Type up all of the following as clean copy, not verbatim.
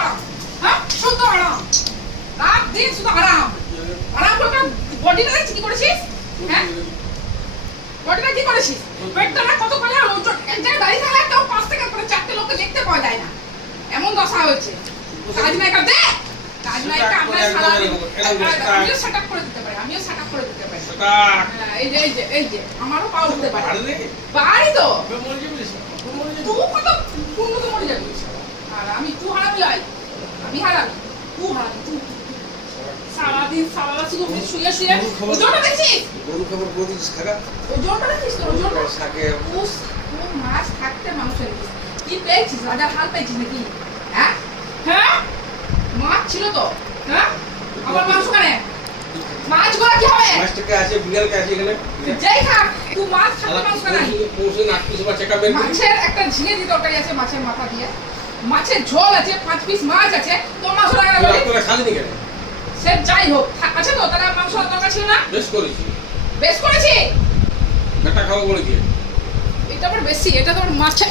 আরাম, হ্যাঁ শুধু আরাম, রাত দিন শুধু আরাম। আরাম করে বডিটা দেখছি কি করেছিস, হ্যাঁ বডিটা কি করেছিস, পেটটা না কত করে এক জায়গায় দাঁড়িয়ে থাকলে কেউ 5 থেকে 4টে লোককে দেখতে পাওয়া যায় না, এমন দশা হয়েছে। কাজ নাই কাজ দে, কাজ নাই কাজ আমরা সারাদিন আমিও সেটআপ করে দিতে পারি, আমিও সেটআপ করে দিতে পারি। এই যে আমারও পাওয়া উঠতে পারে বাড়ি তো তুই কত পূর্ণ তো মরে যাবি। আর আমি তুই হারাবি লাই, আমি হারাবি তুই হারাবি, তুই সারাদিন সারা শুধু শুয়ে শুয়ে ওজনটা দেখছিস, গরু খাবার করে দিচ্ছিস খাগা, ওজনটা দেখছিস তো, ওজনটা শাকে তুই মাছ থাকতে মানুষের কি পেয়েছিস, রাজার হাল পেয়েছিস নাকি, হ্যাঁ হ্যাঁ মাছ ছিল তো, হ্যাঁ আবার মাংস কেন, মাছগুলো কি হবে, মাছটাকে আছে বিড়াল কে আছে এখানে যেই খা তুই মাছ খাতে মাংস কেন, পৌঁছে না পিস বা চেকআপ বের মাছের একটা ঝিঙে দিয়ে তরকারি আছে, মাছের মাথা দিয়ে, মাছের ঝোল আছে, 5 পিস মাছ আছে, তোর মাংস লাগে না বলি তোরা খালি নি কেন, সে যাই হোক আছে তো, তাহলে মাংস দরকার ছিল না, বেশ করেছি বেশ করেছি, বেটা খাওয়া বলে দিয়ে এটা আবার বেশি, এটা তো মাছে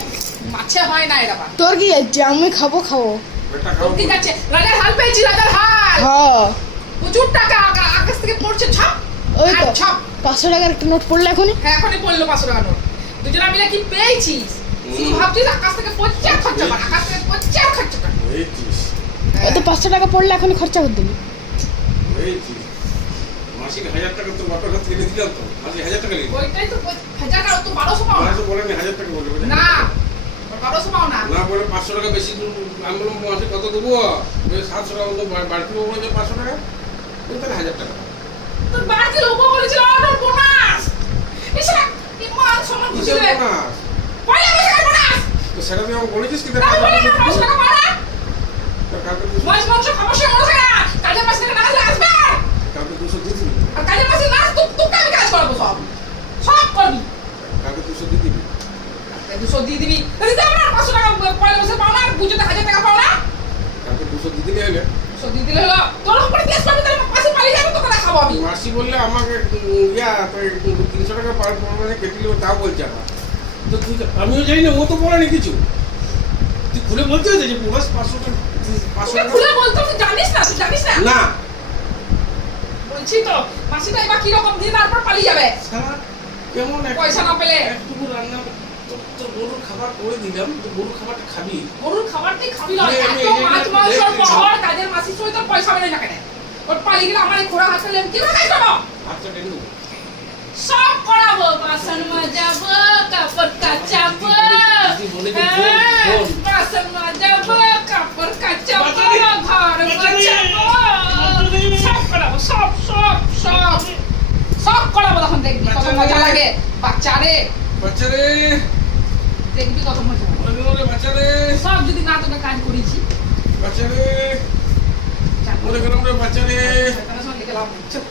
মাছে হয় না, এটা তোর কি আছে, আমি খাবো খাবো। বেটা খাওয়া ঠিক আছে, রাজার হাল পেয়েছি, রাজার হাল, হ্যাঁ প্রচুর টাকা আকাশ থেকে পড়ছে ছাপ, ওই তো আর ছাপ, 500 টাকার একটা নোট পড়লো এখনই। হ্যাঁ এখনই পড়লো 500 টাকা নোট, দুজনে মিলে কি পেয়েছিস, শুধু ভাবছিস আকাশ থেকে পড়ছে আর খরচা কর, আকাশ থেকে পড়ছে আর খরচা কর, এইছিস ও তো 500 টাকা পড়লে এখনই খরচা করে দিবি। এইছিস মাসিক 1000 টাকা তোর বাপের কাছ থেকে দিলাম তো, মাসিক 1000 টাকা নিবি, ওইটাই তো 1000 টাকা তো 1200 পাও না, তো বলে আমি 1000 টাকা বলবো না 1200 পাও না, না বলে 500 টাকা বেশি আমি বললাম মাসে কত দেবো, 700 টাকা তো বাড়তি বলে যে 500 টাকা তাহলে 1000 টাকা তোর বাড়তি লোক বলেছিল অর্ডার বোনাস, এসে কি মান সম্মান খুশি কিসের রে, বোনাস? পয়লা বৈশাখের বোনাস, তো সেটা তুই আমাকে বলেছিস কি তাই বলে না 500 টাকা পাও না, কালকে মাছ মাংস খাবার সময় মনে থাকে না, কাজের মাস থেকে না আসবে, 200 দিয়ে দিবি, আর কাজের মাসে না তোকে আমি কাজ করবো, সব সব করবি, কালকে 200 দিয়ে দিবি, 200 দিয়ে দিবি, তাহলে দাও না 500 টাকা পয়লা বৈশাখ পাও না, আর পুজোতে 1000 টাকা পাও না, কালকে 200 দিয়ে দিলে হলে 200 দিয়ে দিলে হলো, তোর উপরে কেস পাবি, তাহলে পাশে পালিয়ে যাবে, তোকে রাখাবো আমি, মাসি বললে আমাকে ইয়া 300 টাকা পার মানে কেটে দিল, তাও বলছে আমার তো তুই আমিও জানি না, ও তো বলেনি কিছু, তুই খুলে বলতে হয়েছে যে বোনাস 500 টাকা 500 তুই টাকা খুলে বলতো, তুই জানিস না, তুই জানিস না, না বলছি তো মাসিটা এবার কিরকম দিয়ে তারপর পালিয়ে যাবে, সারা কেমন পয়সা না পেলে, একটুকু রান্না তো গরুর খাবার করে দিলাম, তো গরুর খাবারটা খাবি, গরুর খাবার তুই খাবি না, আমি এত মাছ মাংস দেখছি। পর কাজের মাসির সঙ্গে তোর পয়সা বেড়ে না কেন, ওর পালিয়ে গেলে আমার এই খোড়া হাত ফেলে কি করে খাই দেবো, আচ্ছা টেনে দেবো, সব করাবো, বাসন মাজাবো, কাপড় কাচাবো, দিদি বলে যে হ্যাঁ, বোন, বাসন মাজাবো, কাপড় কাচাবো, ঘর মোছাবো, সব করাবো, সব সব সব সব করাবো, তখন দেখবি কত মজা লাগে, বাচ্চারে বাচ্চারে দেখবি কত মজা লাগে, মনে করে বাচ্চারে সব যদি না তোকে কাজ করেছি, বাচ্চারে মনে করে বাচ্চারে শয়তানের সঙ্গে লেগে লাভ নেই। চল।